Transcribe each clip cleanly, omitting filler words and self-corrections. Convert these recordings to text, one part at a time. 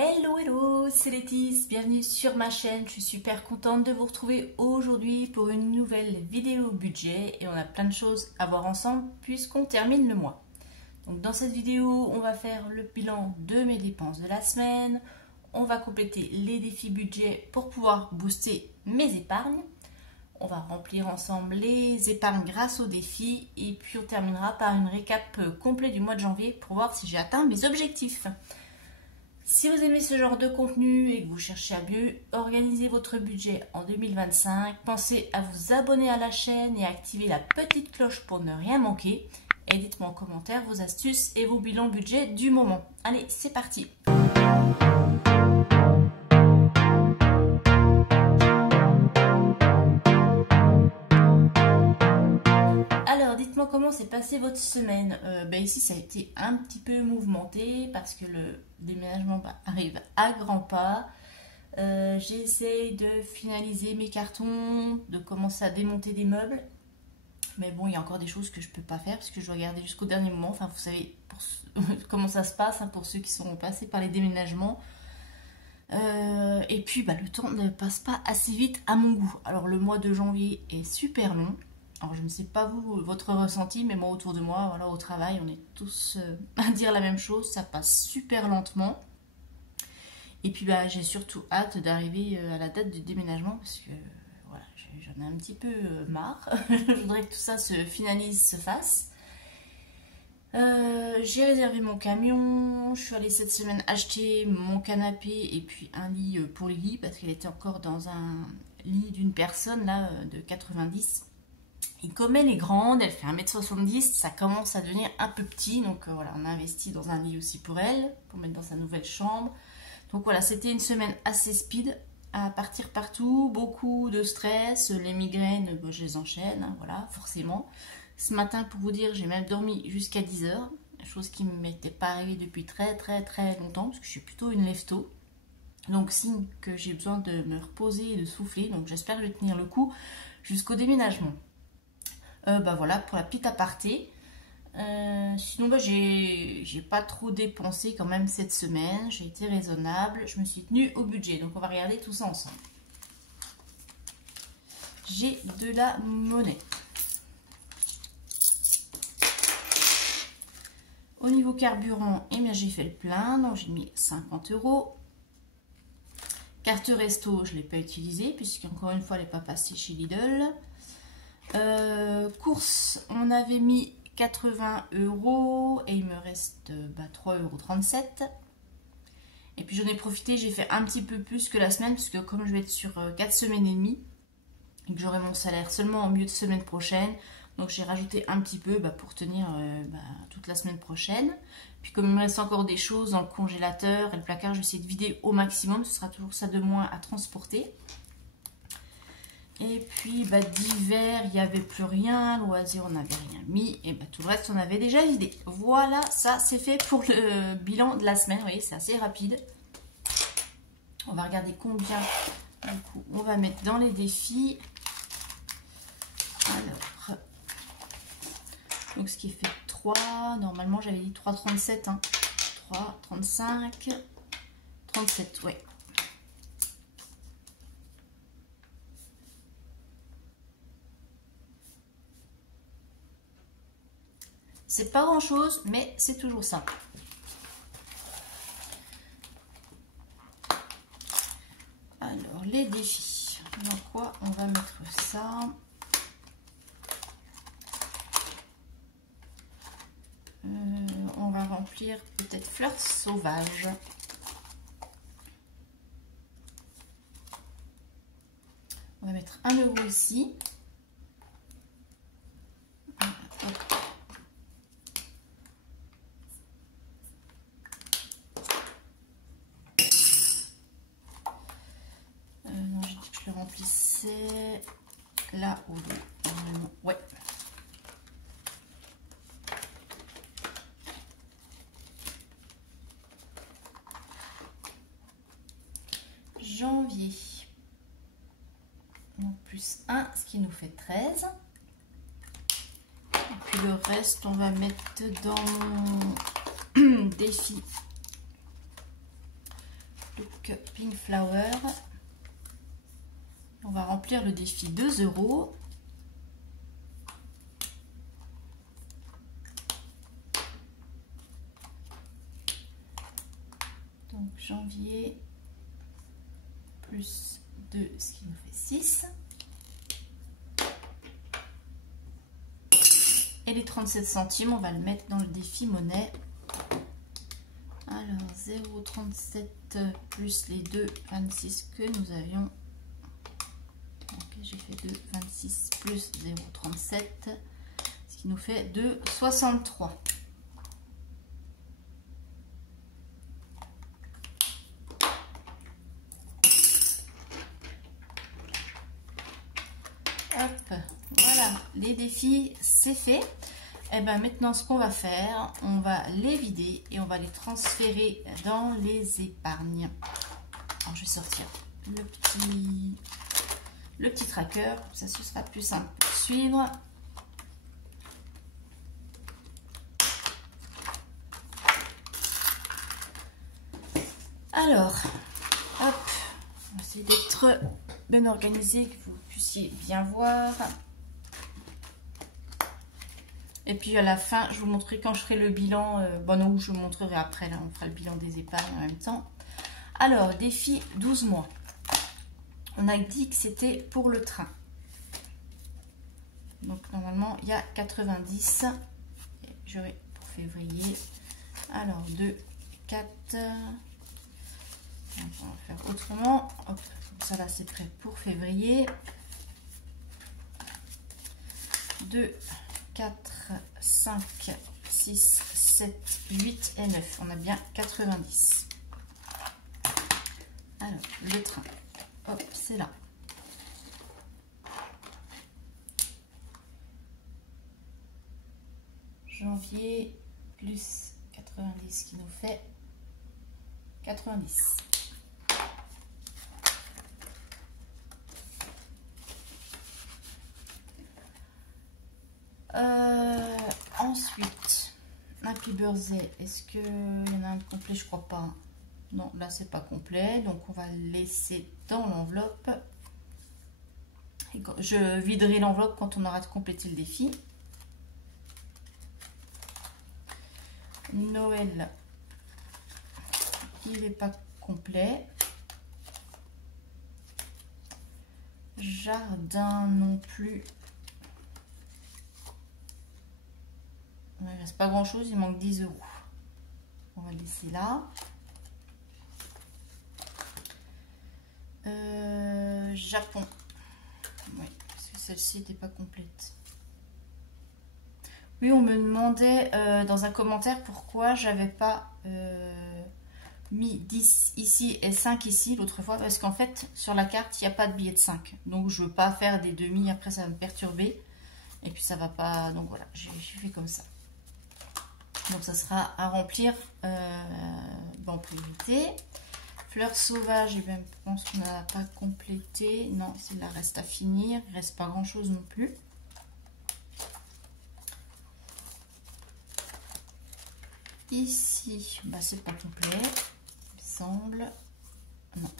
Hello, c'est Laetice, bienvenue sur ma chaîne. Je suis super contente de vous retrouver aujourd'hui pour une nouvelle vidéo budget et on a plein de choses à voir ensemble puisqu'on termine le mois. Donc dans cette vidéo, on va faire le bilan de mes dépenses de la semaine, on va compléter les défis budget pour pouvoir booster mes épargnes, on va remplir ensemble les épargnes grâce aux défis et puis on terminera par une récap complète du mois de janvier pour voir si j'ai atteint mes objectifs. Si vous aimez ce genre de contenu et que vous cherchez à mieux organiser votre budget en 2025, pensez à vous abonner à la chaîne et à activer la petite cloche pour ne rien manquer. Et dites-moi en commentaire vos astuces et vos bilans budget du moment. Allez, c'est parti! Alors, dites-moi comment s'est passée votre semaine. Ici, ça a été un petit peu mouvementé parce que le déménagement arrive à grands pas. J'essaye de finaliser mes cartons, de commencer à démonter des meubles. Mais bon, il y a encore des choses que je ne peux pas faire parce que je dois garder jusqu'au dernier moment. Enfin, vous savez comment ça se passe pour ceux qui sont passés par les déménagements. Et puis, le temps ne passe pas assez vite à mon goût. Alors, le mois de janvier est super long. Alors je ne sais pas vous, votre ressenti, mais moi autour de moi, voilà, au travail, on est tous à dire la même chose, ça passe super lentement. Et puis j'ai surtout hâte d'arriver à la date du déménagement, parce que voilà, j'en ai un petit peu marre. Je voudrais que tout ça se finalise, se fasse. J'ai réservé mon camion, je suis allée cette semaine acheter mon canapé et puis un lit pour Lily, parce qu'elle était encore dans un lit d'une personne là de 90. Et comme elle est grande, elle fait 1m70, ça commence à devenir un peu petit. Donc voilà, on a investi dans un lit aussi pour elle, pour mettre dans sa nouvelle chambre. Donc voilà, c'était une semaine assez speed, à partir partout, beaucoup de stress, les migraines, je les enchaîne, hein, voilà, forcément. Ce matin, pour vous dire, j'ai même dormi jusqu'à 10h, chose qui ne m'était pas arrivée depuis très longtemps, parce que je suis plutôt une lève-tôt. Donc signe que j'ai besoin de me reposer et de souffler, donc j'espère que je vais tenir le coup jusqu'au déménagement. Voilà pour la petite aparté. Sinon j'ai pas trop dépensé quand même cette semaine, j'ai été raisonnable, je me suis tenue au budget, donc on va regarder tout ça ensemble. J'ai de la monnaie. Au niveau carburant, j'ai fait le plein, donc j'ai mis 50 €. Carte resto, je ne l'ai pas utilisée puisqu'encore une fois elle n'est pas passée chez Lidl. Courses, on avait mis 80 € et il me reste 3,37 €. Et puis j'en ai profité, j'ai fait un petit peu plus que la semaine puisque comme je vais être sur 4 semaines et demie et que j'aurai mon salaire seulement en milieu de semaine prochaine, donc j'ai rajouté un petit peu pour tenir toute la semaine prochaine. Puis comme il me reste encore des choses dans le congélateur et le placard, je vais essayer de vider au maximum, ce sera toujours ça de moins à transporter. Et puis d'hiver, il n'y avait plus rien, loisirs, on n'avait rien mis, et tout le reste, on avait déjà vidé. Voilà, ça c'est fait pour le bilan de la semaine, vous voyez, c'est assez rapide. On va regarder combien, du coup, on va mettre dans les défis. Alors, donc ce qui fait 3, normalement j'avais dit 3,37, hein. 3, 35, 37, ouais. C'est pas grand chose, mais c'est toujours ça. Alors, les défis. Dans quoi on va mettre ça? On va remplir peut-être fleurs sauvages. On va mettre 1 € ici. Je le remplissais là où ouais. Janvier. Donc plus 1, ce qui nous fait 13. Et puis le reste, on va mettre dans mon défi Donc, Pink Flower. On va remplir le défi 2 €. Donc, janvier plus 2, ce qui nous fait 6. Et les 37 centimes, on va le mettre dans le défi monnaie. Alors, 0,37 plus les 2,26 que nous avions. Ok, j'ai fait 2,26 plus 0,37, ce qui nous fait 2,63. Hop, voilà, les défis, c'est fait. Et bien maintenant, ce qu'on va faire, on va les vider et on va les transférer dans les épargnes. Alors, je vais sortir le petit tracker, comme ça ce sera plus simple pour suivre. Alors, hop, on va essayer d'être bien organisé, que vous puissiez bien voir. Et puis à la fin, je vous montrerai quand je ferai le bilan. Bon non, je vous montrerai après, là on fera le bilan des épargnes en même temps. Alors, défi 12 mois. On a dit que c'était pour le train. Donc normalement, il y a 90. J'aurai pour février. Alors, 2, 4. On va faire autrement. Hop, ça là, c'est prêt pour février. 2, 4, 5, 6, 7, 8 et 9. On a bien 90. Alors, le train. Hop, c'est là. Janvier plus 90 qui nous fait 90. Ensuite, Happy Birthday. Est-ce qu'il y en a un complet? Je crois pas. Non, là c'est pas complet. Donc on va le laisser dans l'enveloppe. Je viderai l'enveloppe quand on aura complété le défi. Noël, il n'est pas complet. Jardin non plus. Il ne reste pas grand chose, il manque 10 €. On va le laisser là. Japon. Oui, parce que celle-ci n'était pas complète. Oui, on me demandait dans un commentaire pourquoi j'avais pas mis 10 ici et 5 ici l'autre fois. Parce qu'en fait, sur la carte, il n'y a pas de billet de 5. Donc, je ne veux pas faire des demi. Après, ça va me perturber. Et puis, ça va pas... Donc, voilà, j'ai fait comme ça. Donc, ça sera à remplir en priorité. Fleurs sauvages, et bien, je pense qu'on n'a pas complété. Non, celle-là reste à finir. Il ne reste pas grand-chose non plus. Ici, bah, c'est pas complet, il me semble. Non.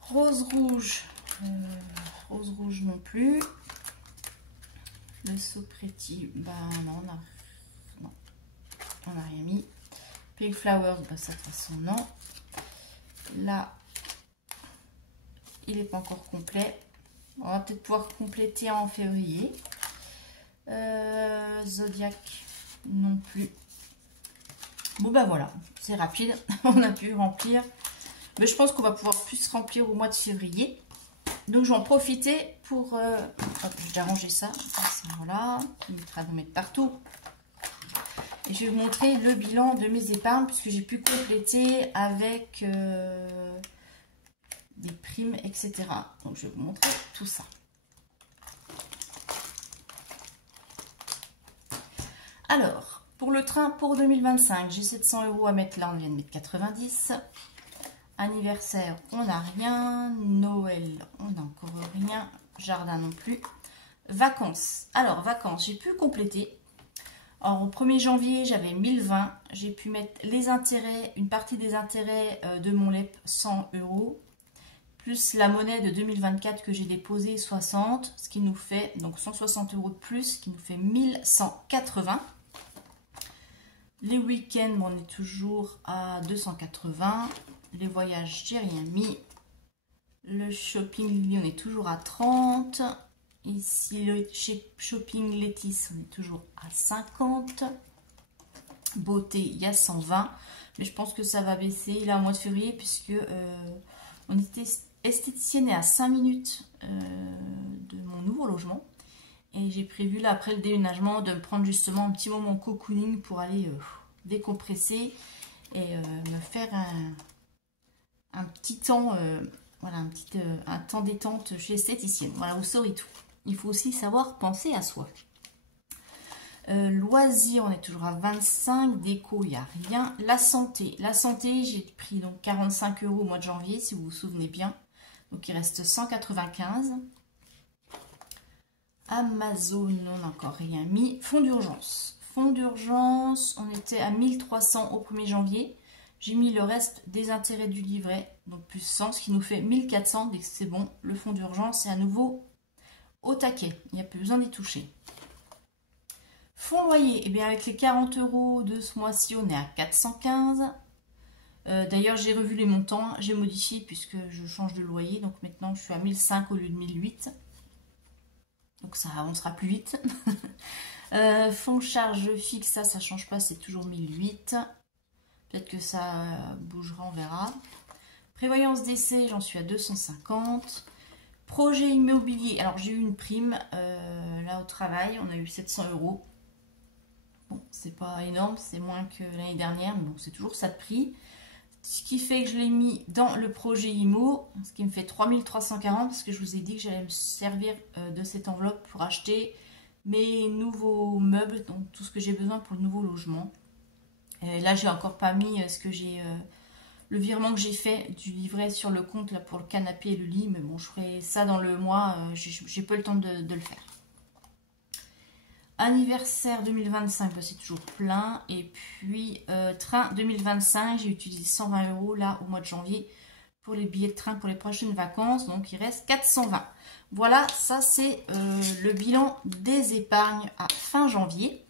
Rose rouge. Rose rouge non plus. Le soppretti, bah non, on n'a rien mis. Pink Flowers, bah ça de toute façon non. Là, il n'est pas encore complet. On va peut-être pouvoir compléter en février. Zodiac, non plus. Bon ben voilà, c'est rapide. On a pu remplir. Mais je pense qu'on va pouvoir plus remplir au mois de février. Donc je vais en profiter pour... hop, j'ai déjà rangé ça. Voilà, il mettra d'en mettre partout. Et je vais vous montrer le bilan de mes épargnes puisque j'ai pu compléter avec des primes, etc. Donc je vais vous montrer tout ça. Alors, pour le train pour 2025, j'ai 700 € à mettre là, on vient de mettre 90. Anniversaire, on n'a rien. Noël, on n'a encore rien. Jardin non plus. Vacances. Alors, vacances, j'ai pu compléter. Alors, au 1er janvier, j'avais 1020. J'ai pu mettre les intérêts, une partie des intérêts de mon LEP, 100 €. Plus la monnaie de 2024 que j'ai déposée, 60. Ce qui nous fait, donc 160 € de plus, ce qui nous fait 1180. Les week-ends, on est toujours à 280. Les voyages, j'ai rien mis. Le shopping, on est toujours à 30. Ici, chez Shopping Letis, on est toujours à 50. Beauté, il y a 120. Mais je pense que ça va baisser là au mois de février puisque on était esthéticienne à 5 minutes de mon nouveau logement. Et j'ai prévu là, après le déménagement, de me prendre justement un petit moment cocooning pour aller décompresser et me faire un petit temps, voilà, un temps détente chez l'esthéticienne. Voilà, vous saurez tout. Il faut aussi savoir penser à soi. Loisirs, on est toujours à 25. Déco, il n'y a rien. La santé, j'ai pris donc 45 € au mois de janvier, si vous vous souvenez bien. Donc il reste 195. Amazon, on n'a encore rien mis. Fonds d'urgence. Fonds d'urgence, on était à 1300 au 1er janvier. J'ai mis le reste des intérêts du livret, donc plus 100, ce qui nous fait 1400. Dès que c'est bon, le fonds d'urgence est à nouveau au taquet. Il n'y a plus besoin d'y toucher. Fonds loyer, et bien avec les 40 € de ce mois-ci, on est à 415. D'ailleurs, j'ai revu les montants, j'ai modifié puisque je change de loyer. Donc maintenant, je suis à 1005 au lieu de 1008. Donc ça avancera plus vite. Fonds charge fixe, ça ne change pas, c'est toujours 1008. Peut-être que ça bougera, on verra. Prévoyance d'essai, j'en suis à 250. Projet immobilier, alors j'ai eu une prime là au travail, on a eu 700 €. Bon, c'est pas énorme, c'est moins que l'année dernière, mais bon, c'est toujours ça de prix. Ce qui fait que je l'ai mis dans le projet IMO, ce qui me fait 3340, parce que je vous ai dit que j'allais me servir de cette enveloppe pour acheter mes nouveaux meubles, donc tout ce que j'ai besoin pour le nouveau logement. Et là, j'ai encore pas mis ce que j'ai, le virement que j'ai fait du livret sur le compte là pour le canapé et le lit, mais bon, je ferai ça dans le mois, j'ai pas le temps de le faire. Anniversaire 2025, bah, c'est toujours plein. Et puis, train 2025, j'ai utilisé 120 € là au mois de janvier pour les billets de train pour les prochaines vacances. Donc, il reste 420. Voilà, ça c'est le bilan des épargnes à fin janvier.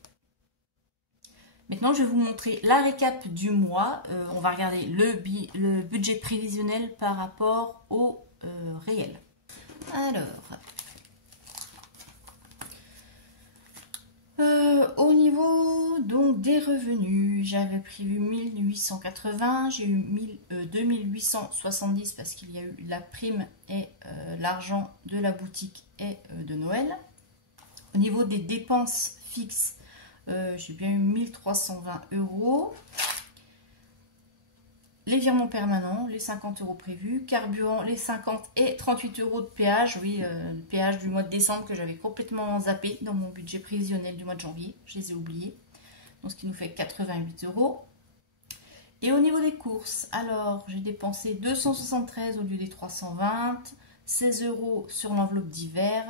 Maintenant, je vais vous montrer la récap du mois. On va regarder le budget prévisionnel par rapport au réel. Alors... au niveau donc des revenus, j'avais prévu 1880, j'ai eu 2870 parce qu'il y a eu la prime et l'argent de la boutique et de Noël. Au niveau des dépenses fixes, j'ai bien eu 1320 €. Les virements permanents, les 50 € prévus, carburant, les 50 et 38 € de péage, oui, le péage du mois de décembre que j'avais complètement zappé dans mon budget prévisionnel du mois de janvier, je les ai oubliés, donc ce qui nous fait 88 €. Et au niveau des courses, alors j'ai dépensé 273 au lieu des 320, 16 € sur l'enveloppe d'hiver,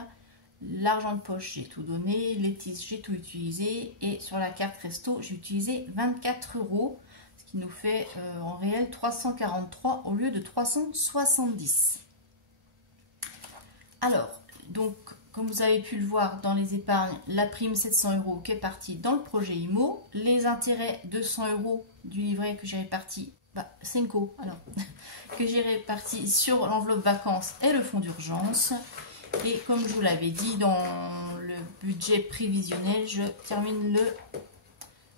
l'argent de poche j'ai tout donné, les tiges j'ai tout utilisé, et sur la carte resto j'ai utilisé 24 €. Qui nous fait en réel 343 au lieu de 370. Alors, donc, comme vous avez pu le voir dans les épargnes, la prime 700 € qui est partie dans le projet IMO, les intérêts 200 € du livret que j'ai réparti, Cinco, alors, que j'ai réparti sur l'enveloppe vacances et le fonds d'urgence. Et comme je vous l'avais dit, dans le budget prévisionnel, je termine le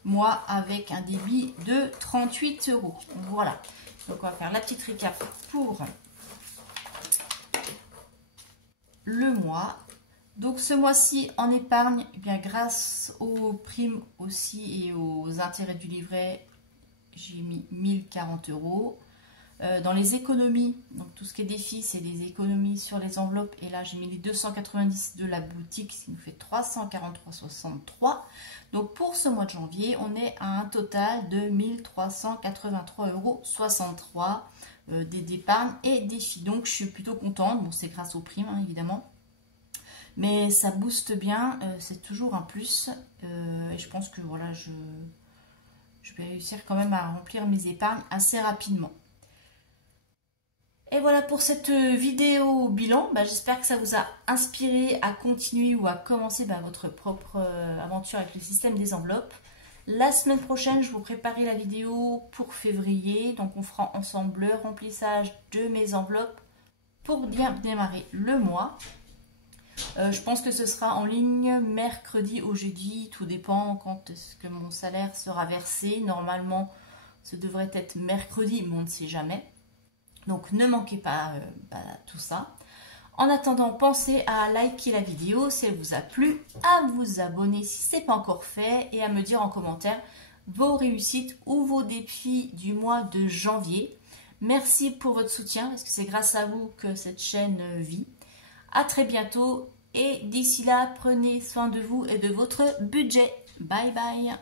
mois avec un débit de 38 €. Voilà. Donc on va faire la petite récap pour le mois. Donc ce mois-ci en épargne, eh bien grâce aux primes aussi et aux intérêts du livret, j'ai mis 1040 €. Dans les économies, donc tout ce qui est défi, c'est des économies sur les enveloppes. Et là, j'ai mis les 290 de la boutique, ce qui nous fait 343,63 €. Donc pour ce mois de janvier, on est à un total de 1383,63 € d'épargne et défi. Donc je suis plutôt contente. Bon, c'est grâce aux primes, hein, évidemment. Mais ça booste bien, c'est toujours un plus. Et je pense que voilà, je vais réussir quand même à remplir mes épargnes assez rapidement. Et voilà pour cette vidéo bilan. J'espère que ça vous a inspiré à continuer ou à commencer votre propre aventure avec le système des enveloppes. La semaine prochaine, je vous préparerai la vidéo pour février. Donc on fera ensemble le remplissage de mes enveloppes pour bien démarrer le mois. Je pense que ce sera en ligne mercredi ou jeudi. Tout dépend quand est-ce que mon salaire sera versé. Normalement, ce devrait être mercredi, mais on ne sait jamais. Donc ne manquez pas tout ça. En attendant, pensez à liker la vidéo si elle vous a plu, à vous abonner si ce n'est pas encore fait et à me dire en commentaire vos réussites ou vos défis du mois de janvier. Merci pour votre soutien parce que c'est grâce à vous que cette chaîne vit. À très bientôt et d'ici là, prenez soin de vous et de votre budget. Bye bye.